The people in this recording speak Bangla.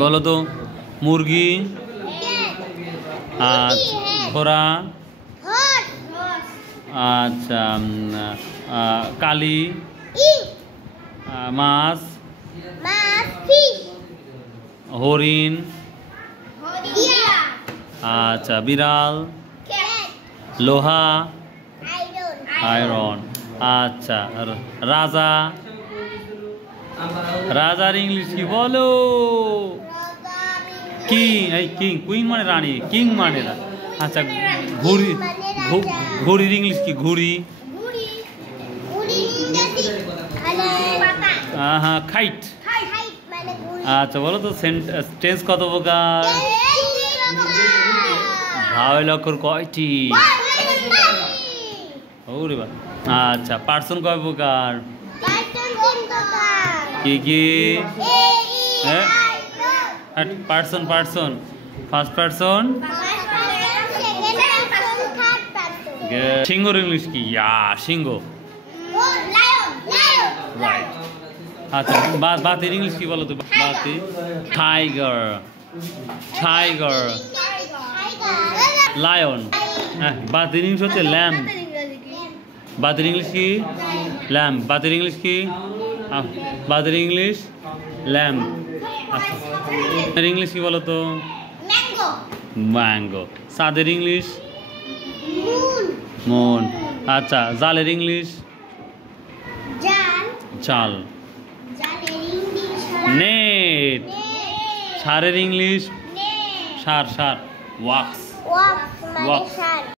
বলো তো মুরগি ঘোড়া আচ্ছা কালি মাছ হরিণ আচ্ছা বিড়াল লোহা আয়রন আচ্ছা রাজা রাজার ইংলিশ কি বলো কিং এই কিং কুইন মানে রানী কিং মানে না আচ্ছা ঘুড়ি ঘুড়ির ইংলিশ কি ঘুড়ি হ্যাঁ খাইট আচ্ছা বলো তো টেন্স কত প্রকার ভাওয়েল অক্ষর কয়টি ওরে বাবা আচ্ছা পার্সন কয় প্রকার কি কি হ্যাঁ পার্সন পার্সন ফার্স্ট পার্সন সিংহর ইংলিশ কি সিংহ রাইট আচ্ছা বাতির ইংলিশ কি বলো তো বাতি টাইগার টাইগার লায়ন হ্যাঁ বাতির ইংলিশ হচ্ছে ল্যাম্প বাতির ইংলিশ কি ল্যাম্প বাতির ইংলিশ কি বাতির ইংলিশ ল্যাম্প আচ্ছা ইংলিশ কি বলো তো ম্যাঙ্গো সাদের ইংলিশ মুন আচ্ছা জালের ইংলিশ চাল নেট সারের ইংলিশ সার সার ওয়াক্স ওয়াক্স